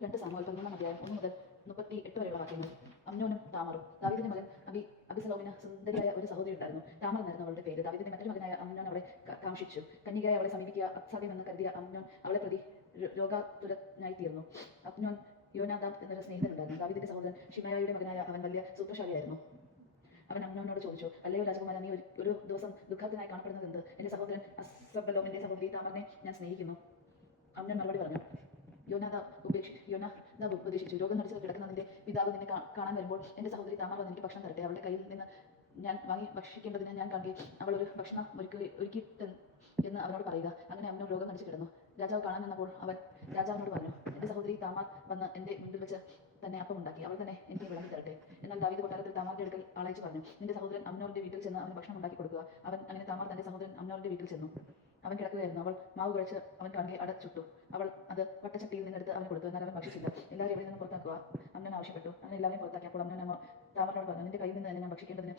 Samuel 11-ാം അധ്യായം 1 മുതൽ 38 വരെയുള്ള വാക്യങ്ങൾ. അമ്നോനും താമറും. ദാവീദിന്റെ മകൻ അബിസലോമിന് സുന്ദരിയായ ഒരു സഹോദരി ഉണ്ടായിരുന്നു. താമർ എന്നായിരുന്നു അവളുടെ പേര്. ദാവീദിന്റെ മറ്റൊരു മകനായ അമ്നോൻ അവളെ കാംക്ഷിച്ചു. കന്യകയായി അവളെ സമീപിക്കുക അസാധ്യമെന്ന് കരുതിയ അമ്നോൻ അവളെ പ്രതി രോഗാതുരനായി തീർന്നു. അമ്നോൻ യോനാദാബ് എന്നൊരു സ്നേഹിതനുണ്ടായിരുന്നു. ദാവീദിന്റെ സഹോദരൻ ഷിമയായുടെ മകനായ അവൻ വലിയ സൂത്രശാലിയായിരുന്നു. അവൻ അമ്നോനോട് ചോദിച്ചു, അല്ലയോ രാജകുമാരൻ, നീ ഒരു ദിവസം ദുഃഖത്തിനായി കാണപ്പെടുന്നത് എന്ത്? എന്റെ സഹോദരൻ അസബലോമിന്റെ സഹോദരി താമറിനെ ഞാൻ സ്നേഹിക്കുന്നു. അമ്നോൻ മറുപടി പറഞ്ഞു, യോനാദാബ് ഉപദേശിച്ചു, രോഗം നടിച്ച് കിടക്കുന്ന നിന്റെ പിതാവ് നിന്നെ കാണാൻ വരുമ്പോൾ എന്റെ സഹോദരി താമർ വന്ന് എനിക്ക് ഭക്ഷണം തരട്ടെ. അവളുടെ കയ്യിൽ നിന്ന് ഞാൻ വാങ്ങി ഭക്ഷിക്കേണ്ടതിന് ഞാൻ കാണുകയും അവൾ ഒരു ഭക്ഷണം ഒരുക്കിയിട്ട് എന്ന് അവനോട് പറയുക. അങ്ങനെ അമ്നോൻ രോഗം നടിച്ച് കിടന്നു. രാജാവ് കാണാൻ നിന്നപ്പോൾ അവൻ രാജാവിനോട് പറഞ്ഞു, എന്റെ സഹോദരി താമാർ വന്ന് എന്റെ മുൻപിൽ വെച്ച് തന്നെ അപ്പം ഉണ്ടാക്കി, അവൾ തന്നെ എനിക്ക് വിളമ്പി തരട്ടെ. എന്നാൽ ദാവീദ് കൊട്ടാരത്തിൽ താമാറിന്റെ അടുക്കൽ ആളയച്ചു പറഞ്ഞു, നിന്റെ സഹോദരൻ അമ്നോന്റെ വീട്ടിൽ ചെന്ന് അവന് ഭക്ഷണം ഉണ്ടാക്കി കൊടുക്കുക. അങ്ങനെ താമാർ തന്റെ സഹോദരൻ അമ്നോന്റെ വീട്ടിൽ ചെന്നു. അവൻ കിടക്കുകയായിരുന്നു. അവൾ മാവ് കുഴച്ച് അവൻ കണ്ണിയെ അടച്ചുട്ടു. അവൾ അത് വട്ടച്ചട്ടിയിൽ നിന്നെടുത്ത് അവന് കൊടുത്തു. എന്നാൽ അവൻ ഭക്ഷിച്ചില്ല. എല്ലാവരും എവിടെ നിന്നും പുറത്താക്കുക അമ്നോൻ ആവശ്യപ്പെട്ടു. അങ്ങനെ എല്ലാവരും പുറത്താക്കിയപ്പോൾ അമ്നോൻ താമറിനോട് പറഞ്ഞു, നിന്റെ കയ്യിൽ നിന്ന് തന്നെ ഞാൻ ഭക്ഷിക്കേണ്ടതിന്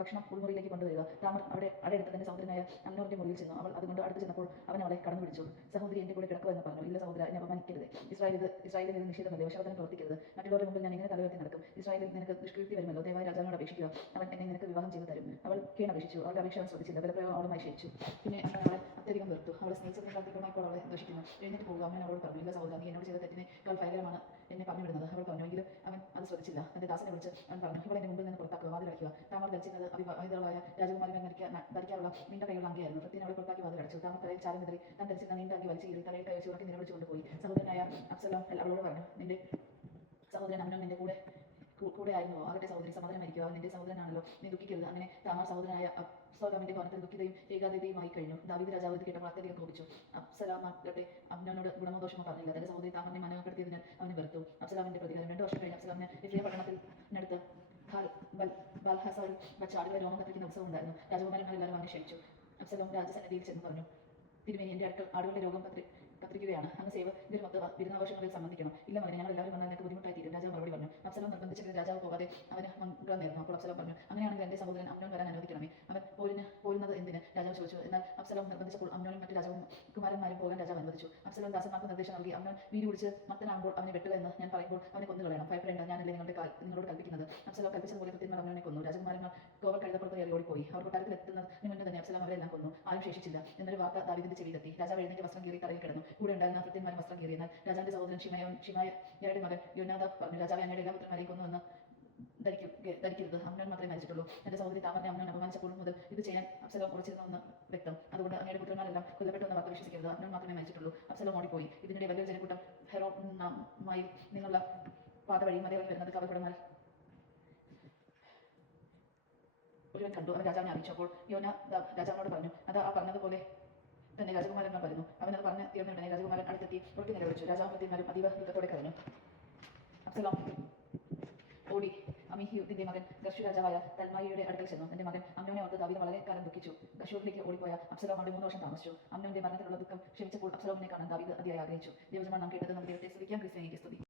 ഭക്ഷണം ഉൾമുറിയിലേക്ക് കൊണ്ടുവരിക. താമർ അവിടെ അടയെടുത്ത് തന്റെ സഹോദരനായ അമ്നോന്റെ മുറിയിൽ ചെന്നു. അവൾ അതുകൊണ്ട് അടുത്ത് ചെന്നപ്പോൾ അവൻ അവളെ കടന്നു പിടിച്ചു. സഹോദരി എന്റെ കൂടെ കിടക്കുക എന്ന് പറഞ്ഞു. ഇല്ല സഹോദര, എന്നെ അപമാനിക്കരുത്. ഇസ്രായേലിൽ ഇത് നിഷേധമല്ലേ? വശവദനം പ്രവർത്തിക്കരുത്. മറ്റുള്ളവരുടെ മുമ്പിൽ ഞാൻ ഇങ്ങനെ തലവെത്തി നടക്കും. ഇസ്രായേലിൽ നിനക്ക് ദുഷ്കീർത്തി വരുമല്ലോ. ദയവായി രാജാവിനോട് അപേക്ഷിക്കുക, അവൻ എന്നെ നിനക്ക് വിവാഹം ചെയ്തു തരും. അവൾ അപേക്ഷിച്ചു. അവളുടെ അപേക്ഷ അവൻ ശ്രദ്ധിച്ചില്ല. ബലപ്രയോഗം അവളുമായി ക്ഷയിച്ചു. പിന്നെ അവളെ അത്യധികം വെറുത്തു. അവളെ സ്നേഹിച്ചതിന് അധികമായിപ്പോൾ അവളെ ദോഷിക്കുന്നു. എഴുന്നേറ്റ് പോകുക. അവൻ അവളോട് പറഞ്ഞു, ഇല്ല സഹോദര, നീ എന്നോട് ചെയ്ത തെറ്റിനേക്കാൾ ഭയങ്കരമാണ് എന്നെ പറഞ്ഞു വിടുന്നത്. അവൾ പറഞ്ഞു. എങ്കിലും അവൻ അത് ശ്രദ്ധിച്ചില്ല. തന്റെ ദാസനെ വിളിച്ച് അവൻ പറഞ്ഞു, ഇവളെ എന്റെ മുമ്പിൽ നിന്ന് പുറത്താക്കുക, വാതിലടയ്ക്കുക. താമർ ധരിച്ചിരുന്നത് അവിവാഹിതളായ രാജകുമാരികൾ ധരിക്കാറുള്ള നീണ്ട കൈയുള്ള അങ്കിയായിരുന്നു. പ്രത്യേകം അവളെ പുറത്താക്കി വാതിലടച്ചു. താമർ തലയിൽ ചാരം വിതറി താൻ ധരിച്ചിരുന്ന നീണ്ട അങ്കി വലിച്ചു കീറി തലയിൽ കൈ വെച്ച് ഉറക്കി നിലവിളിച്ചുകൊണ്ട് പോയി. സഹോദരനായ അബ്സലോം അവളോട് പറഞ്ഞു, നിന്റെ സഹോദരൻ അമ്നോൻ നിന്റെ കൂടെ ആയിരുന്നോ? ആകട്ടെ സഹോദരി, സമാധാനമായിരിക്കുക, അവൻ നിന്റെ സഹോദരനാണല്ലോ, നീ ദുഃഖിക്കരുത്. അങ്ങനെ താമാർ സഹോദരനായ അബ്സലോമിന്റെ ഭവനത്തിൽ ദുഃഖിതയും ഏകാധിതയുമായി കഴിഞ്ഞു. ദാവീദ് രാജാവ് ഇത് കേട്ടപ്പോൾ അത്യധികം കോപിച്ചു. അബ്സലോമാകട്ടെ അമ്നോനോട് ഗുണമോ ദോഷമോ പറഞ്ഞില്ല. തന്റെ സഹോദരി താമറിനെ മനോഹരപ്പെടുത്തിയതിന് അവനെ വെറുത്തു. അബ്സലോമിന്റെ പ്രതികാരം. 2 വർഷം കഴിഞ്ഞ് അബ്സലോമിന് എഫ്രയീം പട്ടണത്തിനടുത്ത് ബാൽഹാസോറിൽ വച്ച് ആടുകളെ രോമം കത്തിരിക്കുന്ന ഉത്സവം ഉണ്ടായിരുന്നു. രാജകുമാരന്മാരെല്ലാവരും അവനെ ക്ഷണിച്ചു. അബ്സലോം രാജസന്നിധിയിൽ ചെന്ന് പറഞ്ഞു, തിരുമേനി, എന്റെ അടുക്കൽ ആടുകളുടെ രോഗം കത്തിരിക്കുകയാണ്. അങ്ങ് സേവകരുമൊത്ത് വിരുന്നാഘോഷങ്ങളിൽ സംബന്ധിക്കണം. ഇല്ല മകനെ, ഞങ്ങൾ എല്ലാവരും വന്നാൽ നിനക്ക് ബുദ്ധിമുട്ടായി തീരും. രാജാവ് മറുപടി പറഞ്ഞു. അബ്സലോം നിർബന്ധിച്ചെങ്കിൽ രാജാവ് പോകാതെ അവന് മംഗളം നേർന്നു. അപ്പോൾ അബ്സലോം പറഞ്ഞു, അങ്ങനെയാണെങ്കിൽ എന്റെ സഹോദരൻ അമ്നോൻ വരാൻ അനുവദിക്കണമേ. അവൻ പോരുന്നത് എന്തിന്? രാജാവ് ചോദിച്ചു. എന്നാൽ അബ്സലോം നിർബന്ധിച്ചപ്പോൾ അമ്നോനും മറ്റു രാജകുമാരന്മാരും പോകാൻ രാജാവ് അനുവദിച്ചു. അബ്സലോം ദാസന്മാർക്ക് നിർദ്ദേശം നൽകി, അമ്നോൻ വീതി കുടിച്ച് മത്തനാകുമ്പോൾ അവനെ വെട്ടുക എന്ന് ഞാൻ പറയുമ്പോൾ അവനെ കൊന്നുകളയണം. ഭയപ്പെടേണ്ട, ഞാനല്ലേ നിങ്ങളോട് കൽപ്പിക്കുന്നത്. അബ്സലോം കൽപ്പിച്ചതുപോലെ കൃത്യന്മാർ അമ്നോനെ കൊന്നു. രാജകുമാരന്മാർ കോവൽ കഴുതപ്പുറത്ത് കയറി ഓടിപ്പോയി. അവർ കൊട്ടാരത്തിൽ എത്തുന്നതിന് മുന്നേ തന്നെ അബ്സലോം അവരെല്ലാം കൊന്നു. ആരും ശേഷിച്ചില്ല എന്നൊരു വാർത്ത ദാവീദിന്റെ ചെവിയിലെത്തി. രാജാവ് എഴുന്നേറ്റ് വസ്ത്രം കീറി തറയിൽ കിടന്നു. കൂടെ ഉണ്ടായിരുന്ന ഭൃത്യന്മാർ വസ്ത്രം കീറി. എന്നാൽ രാജാവിന്റെ സഹോദരൻ ഷിമയയുടെ മകൻ യോനാദാബ് പറഞ്ഞു, രാജാവ് അങ്ങയുടെ എല്ലാ പുത്രന്മാരെയും കൊന്നുവെന്ന് ധരിക്കരുത്. അമ്നോൻ മാത്രമേ മരിച്ചിട്ടുള്ളൂ. എന്റെ സഹോദരി താമറിനെ അമ്നോൻ അപമാനിച്ചപ്പോൾ മുതൽ ഇത് ചെയ്യാൻ അബ്സലോം ഉറച്ചിരുന്നുവെന്ന് വ്യക്തം. അതുകൊണ്ട് അങ്ങയുടെ പുത്രന്മാരെല്ലാം കൊല്ലപ്പെട്ടുവെന്ന വാർത്ത വിശ്വസിക്കരുത്. അമ്നോൻ മാത്രമേ മരിച്ചിട്ടുള്ളൂ. അബ്സലോം ഓടിപ്പോയി. ഇതിനിടെ വലിയൊരു ജനക്കൂട്ടം ഹെറോനാമായി നിന്നുള്ള പാത വഴി മലകളിൽ വരുന്നത് കാവൽപ്പടന്മാർ ഒരുവൻ കണ്ടു. അവൻ രാജാവിനെ അറിയിച്ചപ്പോൾ യോനാദാബ് രാജാവിനോട് പറഞ്ഞു, അത് ആ പറഞ്ഞതുപോലെ തന്നെ രാജകുമാരന്മാർ വരുന്നു. അവനത് പറഞ്ഞ് തീർന്നിടനെ രാജകുമാരൻ അടുത്തെത്തി ഉറക്കി നിലവിളിച്ചു. രാജാവും ഭൃത്യന്മാരും അതീവ ദുഃഖത്തോടെ കരഞ്ഞു. അബ്സലോം ഓടി അമീഹൂദിന്റെ മകൻ ഗർഷു രാജാവായ തൽമായിയുടെ അടുക്കൽ ചെന്നു. തന്റെ മകൻ അമ്നോനെ ഓർത്ത് ദാവീദ് വളരെ കാലം ദുഃഖിച്ചു. ഗർഷൂരിലേക്ക് ഓടിപ്പോയ അബ്സലോം അവിടെ 3 വർഷം താമസിച്ചു. അമ്നോന്റെ മരണത്തിലുള്ള ദുഃഖം ക്ഷമിച്ചപ്പോൾ അബ്സലോമിനെ കാണാൻ ദാവീദ് അതിയായി ആഗ്രഹിച്ചു. ദൈവജനങ്ങൾ നാം കേട്ടത് നമ്മുടെ ദൈവത്തെ സ്തുതിക്കാം. ക്രിസ്ത്യാനിക്ക് സ്തുതി.